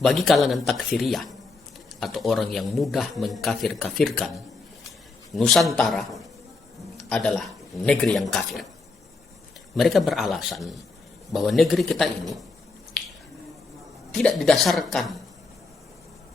Bagi kalangan takfiriyah atau orang yang mudah mengkafir-kafirkan, Nusantara adalah negeri yang kafir. Mereka beralasan bahwa negeri kita ini tidak didasarkan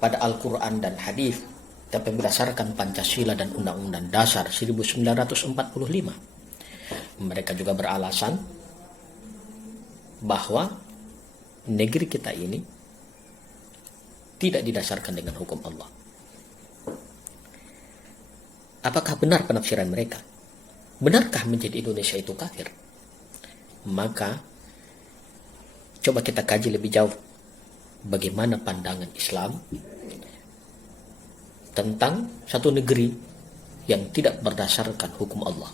pada Al-Quran dan hadis, tapi berdasarkan Pancasila dan Undang-Undang Dasar 1945. Mereka juga beralasan bahwa negeri kita ini tidak didasarkan dengan hukum Allah. Apakah benar penafsiran mereka? Benarkah menjadi Indonesia itu kafir? Maka coba kita kaji lebih jauh bagaimana pandangan Islam tentang satu negeri yang tidak berdasarkan hukum Allah.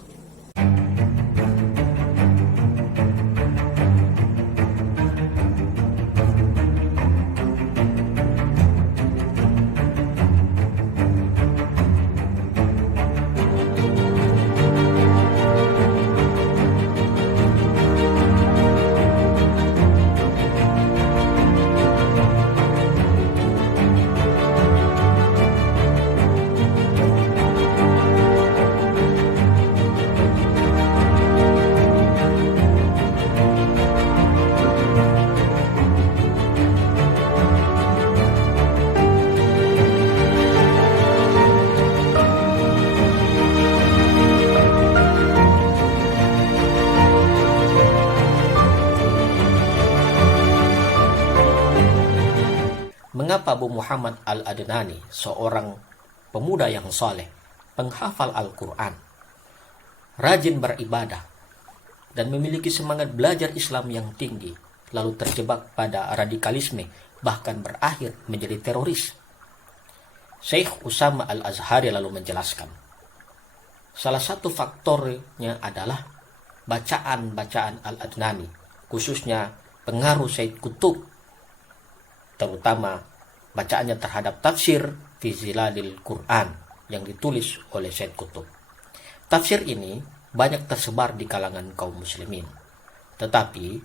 Mengapa Abu Muhammad Al-Adnani, seorang pemuda yang soleh, penghafal Al-Quran, rajin beribadah, dan memiliki semangat belajar Islam yang tinggi, lalu terjebak pada radikalisme, bahkan berakhir menjadi teroris? Syekh Usama Al-Azhari lalu menjelaskan, salah satu faktornya adalah bacaan-bacaan Al-Adnani, khususnya pengaruh Sayyid Qutb, terutama bacaannya terhadap tafsir fi Zilalil Quran yang ditulis oleh Sayyid Qutb. Tafsir ini banyak tersebar di kalangan kaum muslimin, tetapi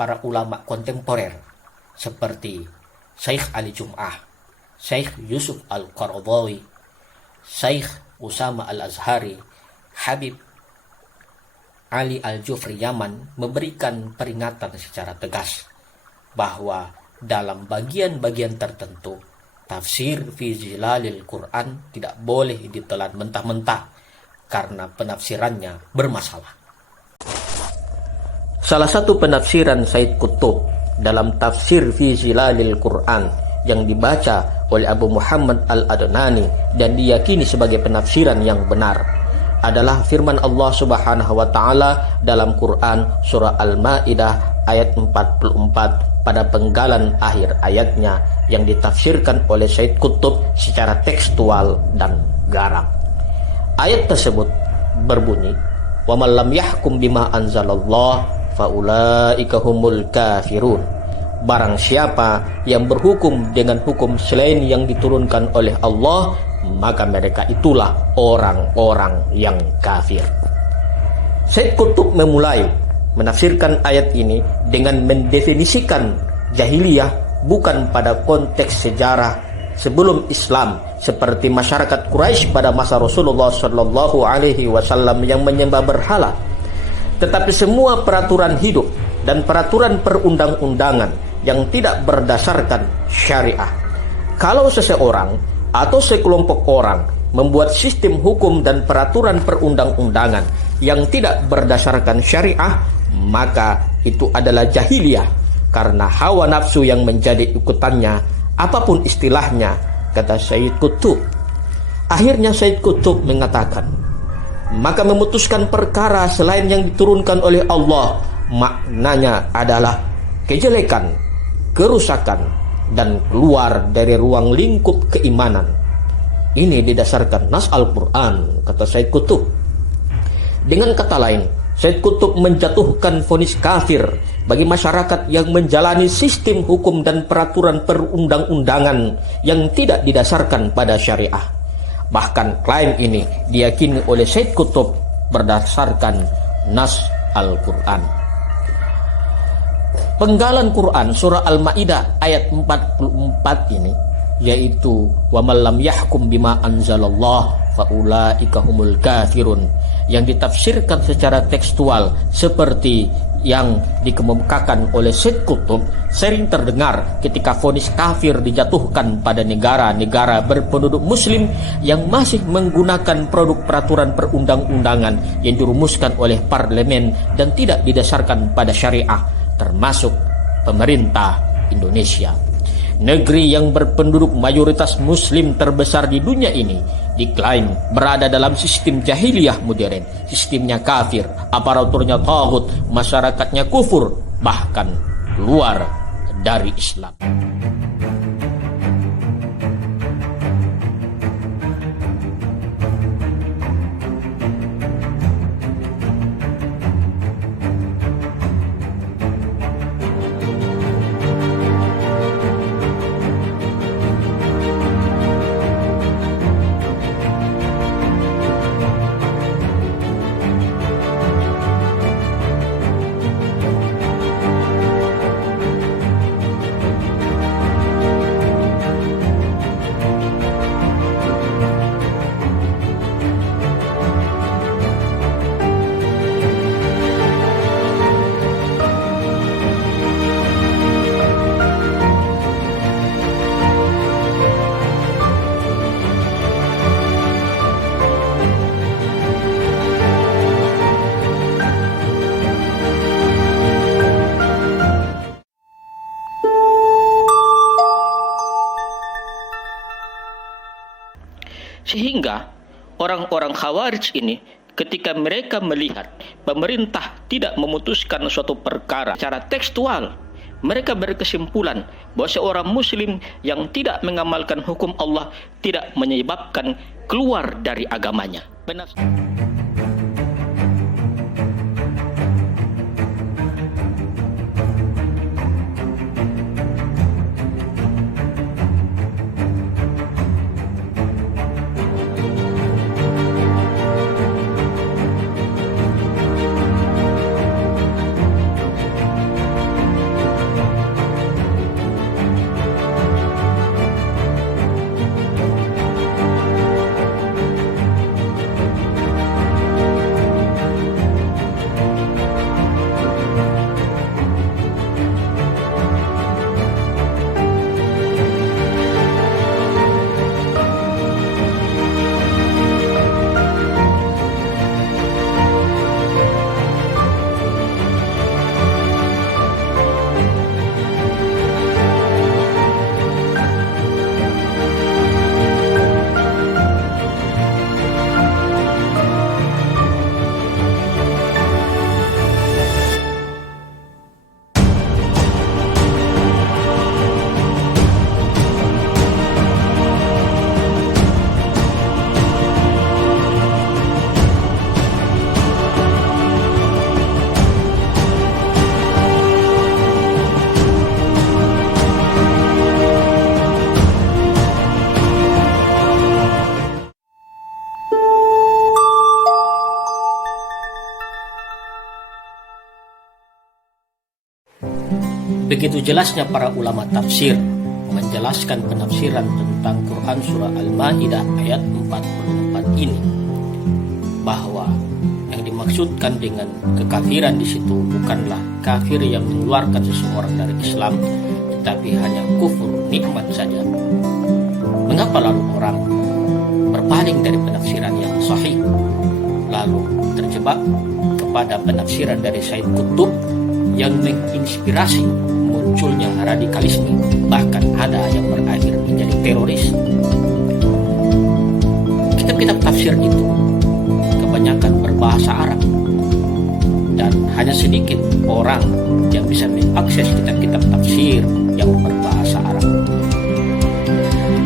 para ulama kontemporer seperti Syekh Ali Jum'ah, Syekh Yusuf Al-Qaradawi, Syekh Usama Al-Azhari, Habib Ali Al-Jufri Yaman memberikan peringatan secara tegas bahwa dalam bagian-bagian tertentu tafsir fi Zilalil Quran tidak boleh ditelan mentah-mentah karena penafsirannya bermasalah. Salah satu penafsiran Sayyid Qutb dalam tafsir fi Zilalil Quran yang dibaca oleh Abu Muhammad Al-Adnani dan diyakini sebagai penafsiran yang benar adalah firman Allah Subhanahu wa taala dalam Quran surah Al-Maidah ayat 44 pada penggalan akhir ayatnya yang ditafsirkan oleh Sayyid Qutb secara tekstual dan garang. Ayat tersebut berbunyi, "Wa man lam yahkum bima anzalallah faulaika humul kafirun." Barang siapa yang berhukum dengan hukum selain yang diturunkan oleh Allah, maka mereka itulah orang-orang yang kafir. Sayyid Qutb memulai menafsirkan ayat ini dengan mendefinisikan jahiliyah bukan pada konteks sejarah sebelum Islam seperti masyarakat Quraisy pada masa Rasulullah Shallallahu Alaihi Wasallam yang menyembah berhala, tetapi semua peraturan hidup dan peraturan perundang-undangan yang tidak berdasarkan syariah. Kalau seseorang atau sekelompok orang membuat sistem hukum dan peraturan perundang-undangan yang tidak berdasarkan syariah, maka itu adalah jahiliyah karena hawa nafsu yang menjadi ikutannya, apapun istilahnya, kata Sayyid Qutb. Akhirnya Sayyid Qutb mengatakan, maka memutuskan perkara selain yang diturunkan oleh Allah maknanya adalah kejelekan, kerusakan, dan keluar dari ruang lingkup keimanan. Ini didasarkan nas Al-Quran, kata Sayyid Qutb. Dengan kata lain, Sayyid Qutb menjatuhkan vonis kafir bagi masyarakat yang menjalani sistem hukum dan peraturan perundang-undangan yang tidak didasarkan pada syariah. Bahkan klaim ini diyakini oleh Sayyid Qutb berdasarkan nas Al-Quran. Penggalan Quran surah Al-Maidah ayat 44 ini, yaitu wa man lam yahkum bima anzalallah faulaika humul kafirun, yang ditafsirkan secara tekstual seperti yang dikemukakan oleh Syed Qutb, sering terdengar ketika vonis kafir dijatuhkan pada negara-negara berpenduduk muslim yang masih menggunakan produk peraturan perundang-undangan yang dirumuskan oleh parlemen dan tidak didasarkan pada syariah, termasuk pemerintah Indonesia. Negeri yang berpenduduk mayoritas muslim terbesar di dunia ini diklaim berada dalam sistem jahiliyah modern. Sistemnya kafir, aparaturnya taghut, masyarakatnya kufur, bahkan keluar dari Islam. Sehingga orang-orang Khawarij ini ketika mereka melihat pemerintah tidak memutuskan suatu perkara secara tekstual, mereka berkesimpulan bahwa seorang muslim yang tidak mengamalkan hukum Allah tidak menyebabkan keluar dari agamanya. Benar. Begitu jelasnya para ulama tafsir menjelaskan penafsiran tentang Quran surah Al-Maidah ayat 44 ini, bahwa yang dimaksudkan dengan kekafiran di situ bukanlah kafir yang mengeluarkan seseorang dari Islam, tetapi hanya kufur nikmat saja. Mengapa lalu orang berpaling dari penafsiran yang sahih, lalu terjebak kepada penafsiran dari Syed Qutb yang menginspirasi munculnya radikalisme, bahkan ada yang berakhir menjadi teroris? Kitab-kitab tafsir itu kebanyakan berbahasa Arab, dan hanya sedikit orang yang bisa mengakses kitab-kitab tafsir yang berbahasa Arab.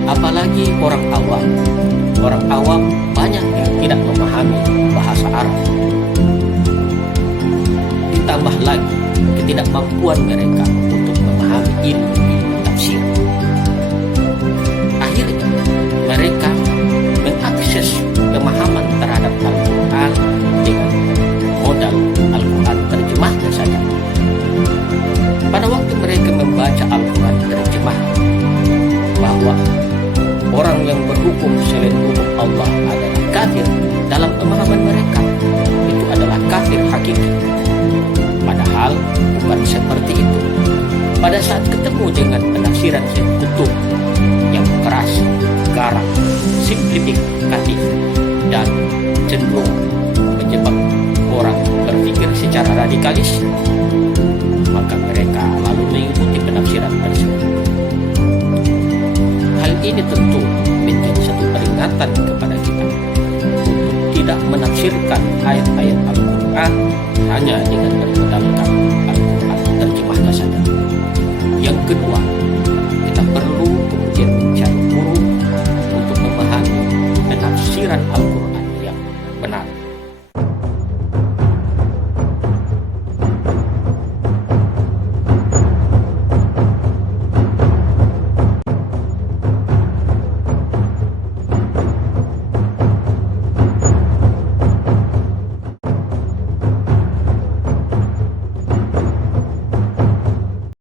Apalagi orang awam. Orang awam banyak yang tidak memahami bahasa Arab. Ditambah lagi ketidakmampuan mereka untuk memahami ilmu tafsir. Akhirnya mereka mengakses pemahaman terhadap Al-Quran dengan modal Al-Quran terjemahnya saja. Pada membaca Al-Quran terjemah bahwa orang yang berhukum selain hukum Allah adalah kafir, dalam pemahaman mereka itu adalah kafir hakiki. Padahal bukan seperti itu. Pada saat ketemu dengan penafsiran Syekh Qutb yang keras, garang, simplifikatif, dan cenderung menjebak orang berpikir secara radikalis, maka mereka lalu mengikuti penafsiran tersebut. Hal ini tentu menjadi satu peringatan kepada kita untuk tidak menafsirkan ayat-ayat Al-Quran hanya dengan bermodalkan Al-Quran terjemahnya saja. Yang kedua,